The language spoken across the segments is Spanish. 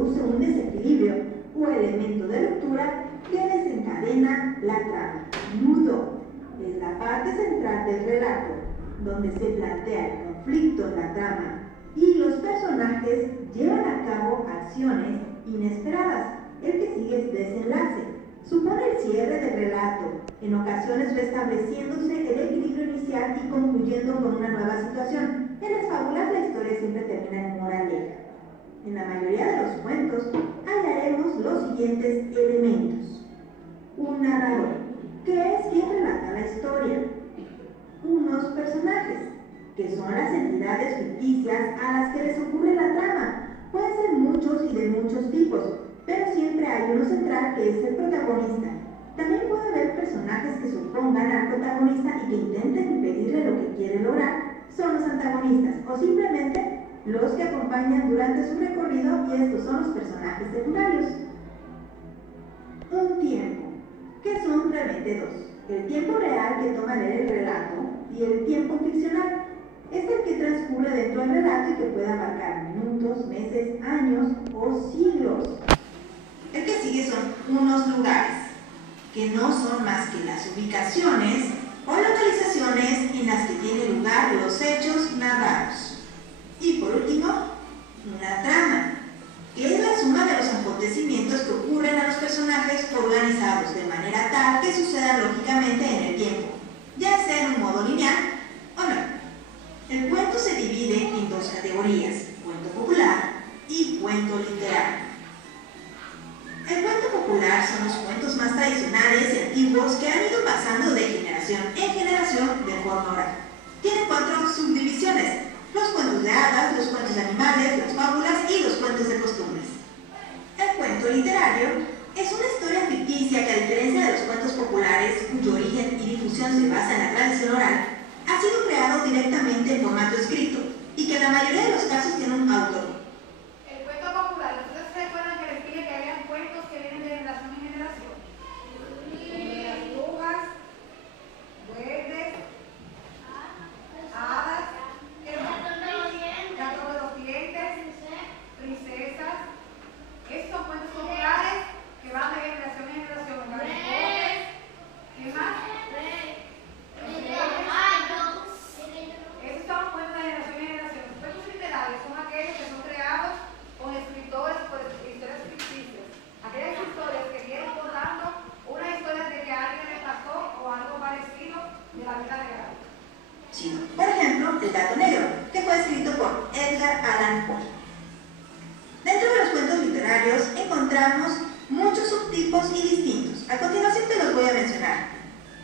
produce un desequilibrio o elemento de ruptura que desencadena la trama. Nudo es la parte central del relato, donde se plantea el conflicto en la trama y los personajes llevan a cabo acciones inesperadas. El que sigue es desenlace. Supone el cierre del relato, en ocasiones restableciéndose el equilibrio inicial y concluyendo con una nueva situación. En las fábulas la historia siempre termina en moraleja. En la mayoría de los cuentos hallaremos los siguientes elementos. Un narrador, que es quien relata la historia. Unos personajes, que son las entidades ficticias a las que les ocurre la trama. Pueden ser muchos y de muchos tipos, pero siempre hay uno central que es el protagonista. También puede haber personajes que se opongan al protagonista y que intenten impedirle lo que quiere lograr. Son los antagonistas, o simplemente los que acompañan durante su recorrido, y estos son los personajes secundarios. Un tiempo, que son realmente dos: el tiempo real que toma leer el relato y el tiempo ficcional. Es el que transcurre dentro del relato y que puede abarcar minutos, meses, años o siglos. El que sigue son unos lugares, que no son más que las ubicaciones o localizaciones en las que tienen lugar los hechos narrados. Y por último, una trama, que es la suma de los acontecimientos que ocurren a los personajes organizados de manera tal que sucedan lógicamente en el tiempo, ya sea en un modo lineal o no. El cuento se divide en dos categorías: cuento popular y cuento literario. El cuento popular son los cuentos más tradicionales y antiguos que han ido pasando de generación en generación de forma oral. Tienen 4 subdivisiones: los cuentos de hadas, los cuentos de animales, las fábulas y los cuentos de costumbres. El cuento literario es una historia ficticia que, a diferencia de los cuentos populares, cuyo origen y difusión se basa en la tradición oral, ha sido creado directamente en formato escrito y que en la mayoría de los casos tiene un autor. El cuento popular, ¿ustedes se recuerdan que les dije que había cuentos que vienen de generación en generación? Las brujas, duendes, hadas, gato de los dientes, princesas. Esos son cuentos populares que van de generación en generación. ¿Qué más? Esos son cuentos de generación en generación. Los cuentos literarios son aquellos que son creados por escritores, por escritores ficticios. Aquellas historias que vienen contando una historia de que a alguien le pasó o algo parecido de la vida real. Sí. Por ejemplo, El gato negro, que fue escrito por Edgar Allan Poe. Dentro de los cuentos literarios encontramos muchos subtipos y distintos. A continuación te los voy a mencionar.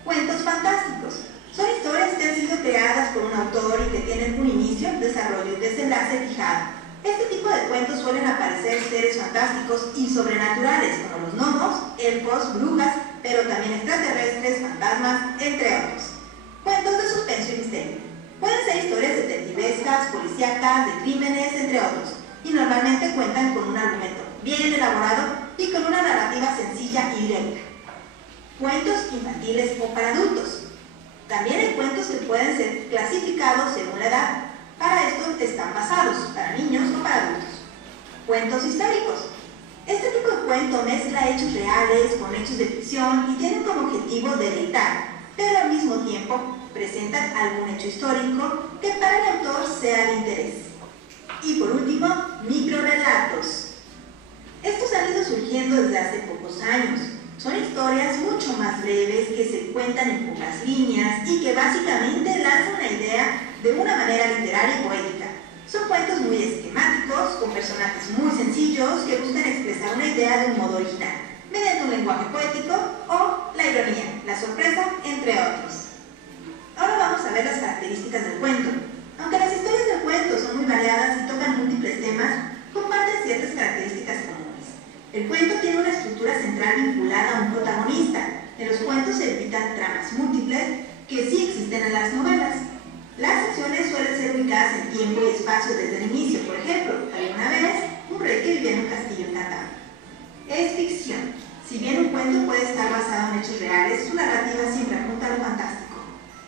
Cuentos fantásticos. Son historias que han sido creadas por un autor y que tienen un inicio, desarrollo y desenlace fijado. Este tipo de cuentos suelen aparecer seres fantásticos y sobrenaturales, como los gnomos, elfos, brujas, pero también extraterrestres, fantasmas, entre otros. Cuentos de suspenso y misterio. Pueden ser historias detectivescas, policíacas, de crímenes, entre otros, y normalmente cuentan con un argumento bien elaborado y con una narrativa sencilla y directa. Cuentos infantiles o para adultos. También hay cuentos que pueden ser clasificados según la edad. Para esto están basados para niños o para adultos. Cuentos históricos. Este tipo de cuento mezcla hechos reales con hechos de ficción y tienen como objetivo deleitar, pero al mismo tiempo presentan algún hecho histórico que para el autor sea de interés. Y por último, microrelatos. Estos han ido surgiendo desde hace pocos años. Son historias mucho más breves que se cuentan en pocas líneas y que básicamente lanzan una idea de una manera literaria y poética. Son cuentos muy esquemáticos, con personajes muy sencillos que buscan expresar una idea de un modo original, mediante un lenguaje poético o la ironía, la sorpresa, entre otros. Ahora vamos a ver las características del cuento. Aunque las historias del cuento son muy variadas y tocan múltiples temas, comparten ciertas características comunes. El cuento tiene una estructura central vinculada a un protagonista. En los cuentos se evitan tramas múltiples que sí existen en las novelas. Las acciones suelen ser ubicadas en tiempo y espacio desde el inicio. Por ejemplo, alguna vez, un rey que vivía en un castillo encantado. Es ficción. Si bien un cuento puede estar basado en hechos reales, su narrativa siempre apunta a lo fantástico.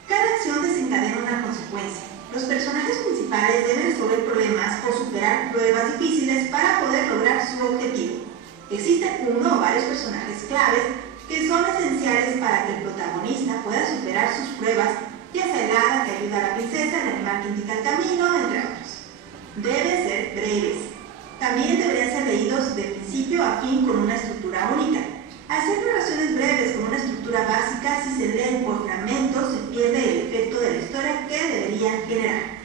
Cada acción desencadena una consecuencia. Los personajes principales principales deben resolver problemas o superar pruebas difíciles para poder lograr su objetivo. Existen uno o varios personajes claves que son esenciales para que el protagonista pueda superar sus pruebas, ya sea el hada que ayuda a la princesa, el animal que indica el camino, entre otros. Deben ser breves. También deberían ser leídos de principio a fin con una estructura única. Al ser narraciones breves con una estructura básica, si se leen por fragmentos, se pierde el efecto de la historia que deberían generar.